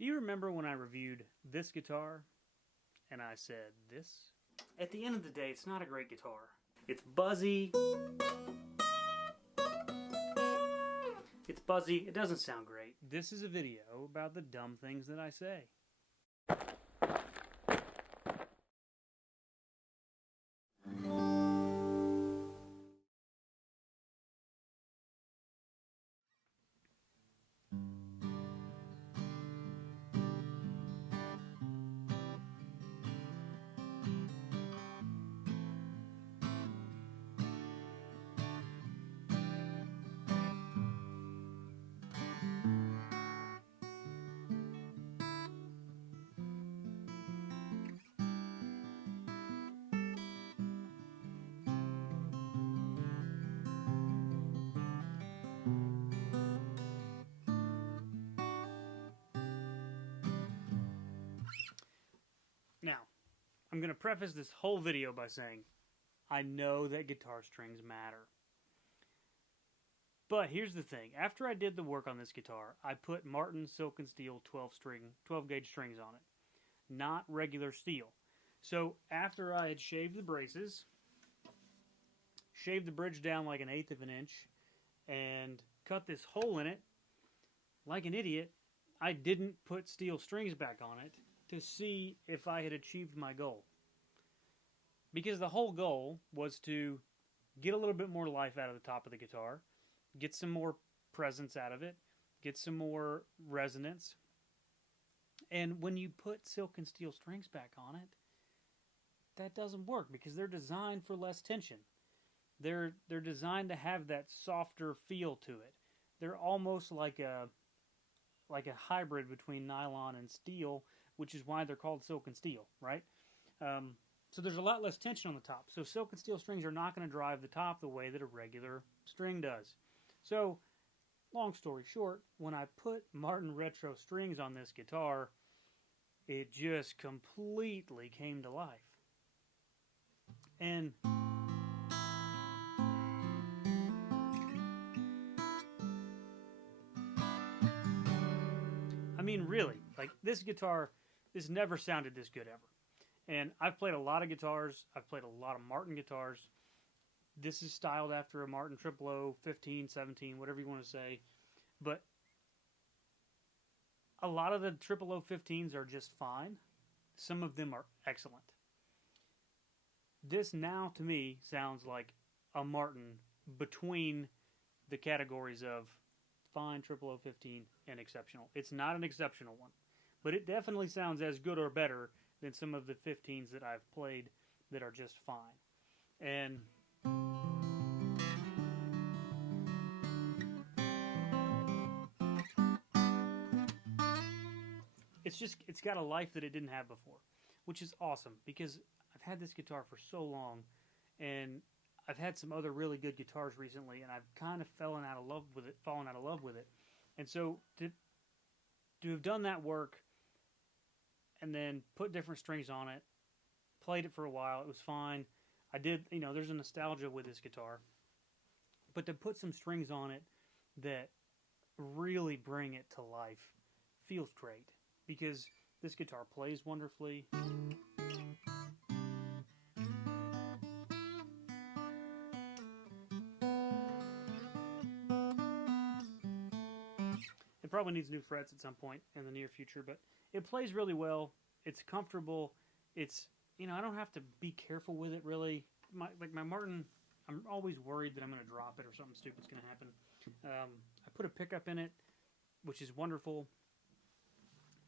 Do you remember when I reviewed this guitar and I said this? At the end of the day, it's not a great guitar. It's buzzy. It's buzzy. It doesn't sound great. This is a video about the dumb things that I say. Now, I'm going to preface this whole video by saying, I know that guitar strings matter. But here's the thing. After I did the work on this guitar, I put Martin Silk and Steel 12 gauge strings on it. Not regular steel. So after I had shaved the braces, shaved the bridge down like 1/8 of an inch, and cut this hole in it, like an idiot, I didn't put steel strings back on it to see if I had achieved my goal. Because the whole goal was to get a little bit more life out of the top of the guitar, get some more presence out of it, get some more resonance. And when you put silk and steel strings back on it, that doesn't work because they're designed for less tension. They're designed to have that softer feel to it. They're almost like a hybrid between nylon and steel, which is why they're called silk and steel, right? So there's a lot less tension on the top. So silk and steel strings are not going to drive the top the way that a regular string does. So, long story short, when I put Martin Retro strings on this guitar, it just completely came to life. And I mean, really, like this guitar, this never sounded this good ever. And I've played a lot of guitars. I've played a lot of Martin guitars. This is styled after a Martin 00, 15, 17, whatever you want to say. But a lot of the 00, 15s are just fine. Some of them are excellent. This now, to me, sounds like a Martin between the categories of fine, 00, 15, and exceptional. It's not an exceptional one. But it definitely sounds as good or better than some of the 15s that I've played that are just fine. And it's got a life that it didn't have before, which is awesome because I've had this guitar for so long, and I've had some other really good guitars recently, and I've kind of fallen out of love with it. And so to have done that work and then put different strings on it, played it for a while, it was fine. I did, there's a nostalgia with this guitar. But to put some strings on it that really bring it to life feels great. Because this guitar plays wonderfully. It probably needs new frets at some point in the near future, but it plays really well. It's comfortable. It's, I don't have to be careful with it really. My Martin, I'm always worried that I'm going to drop it or something stupid's going to happen. I put a pickup in it, which is wonderful.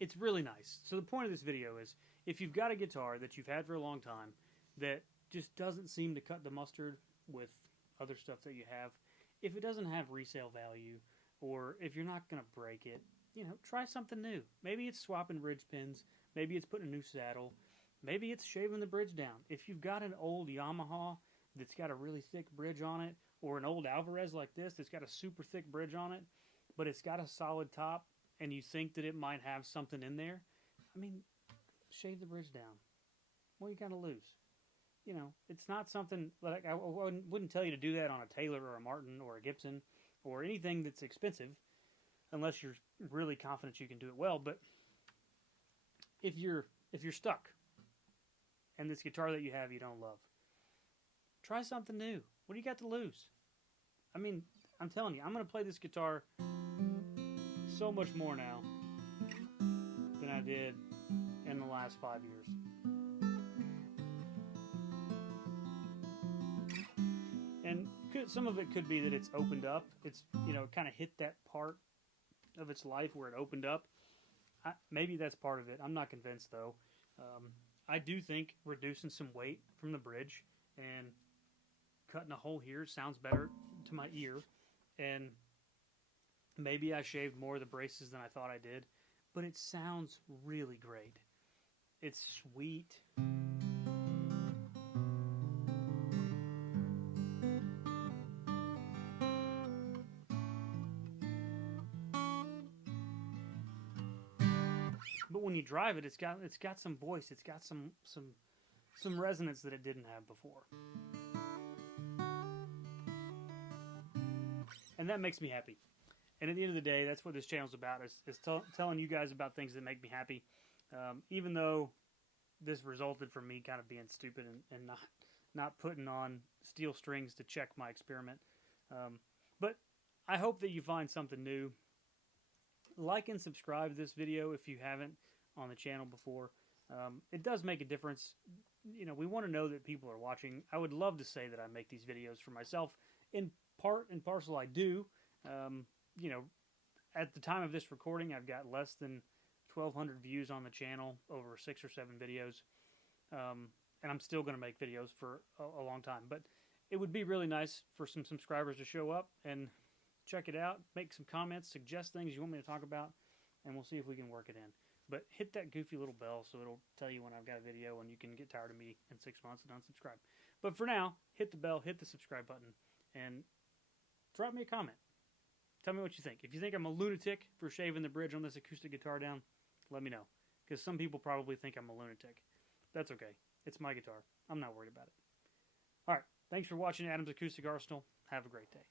It's really nice. So the point of this video is, if you've got a guitar that you've had for a long time that just doesn't seem to cut the mustard with other stuff that you have, if it doesn't have resale value, or if you're not going to break it, try something new. Maybe it's swapping bridge pins. Maybe it's putting a new saddle. Maybe it's shaving the bridge down. If you've got an old Yamaha that's got a really thick bridge on it, or an old Alvarez like this that's got a super thick bridge on it, but it's got a solid top, and you think that it might have something in there, shave the bridge down. What are you going to lose? It's not something, like I wouldn't tell you to do that on a Taylor or a Martin or a Gibson or anything that's expensive, unless you're really confident you can do it well. But if you're stuck and this guitar that you have you don't love, try something new. What do you got to lose? I mean, I'm telling you, I'm going to play this guitar so much more now than I did in the last 5 years. And some of it could be that it's opened up. It's, kind of hit that part of its life where it opened up. Maybe that's part of it. I'm not convinced, though. I do think reducing some weight from the bridge and cutting a hole here sounds better to my ear. And maybe I shaved more of the braces than I thought I did. But it sounds really great. It's sweet. But when you drive it, it's got some voice. It's got some resonance that it didn't have before. And that makes me happy. And at the end of the day, that's what this channel's about, is telling you guys about things that make me happy. Even though this resulted from me kind of being stupid and not putting on steel strings to check my experiment. But I hope that you find something new. Like and subscribe to this video if you haven't on the channel before. It does make a difference. We want to know that people are watching. I would love to say that I make these videos for myself. In part and parcel, I do. At the time of this recording, I've got less than 1,200 views on the channel over 6 or 7 videos. And I'm still going to make videos for a long time. But it would be really nice for some subscribers to show up and check it out, make some comments, suggest things you want me to talk about, and we'll see if we can work it in. But hit that goofy little bell so it'll tell you when I've got a video and you can get tired of me in 6 months and unsubscribe. But for now, hit the bell, hit the subscribe button, and drop me a comment. Tell me what you think. If you think I'm a lunatic for shaving the bridge on this acoustic guitar down, let me know. Because some people probably think I'm a lunatic. That's okay. It's my guitar. I'm not worried about it. Alright, thanks for watching Adam's Acoustic Arsenal. Have a great day.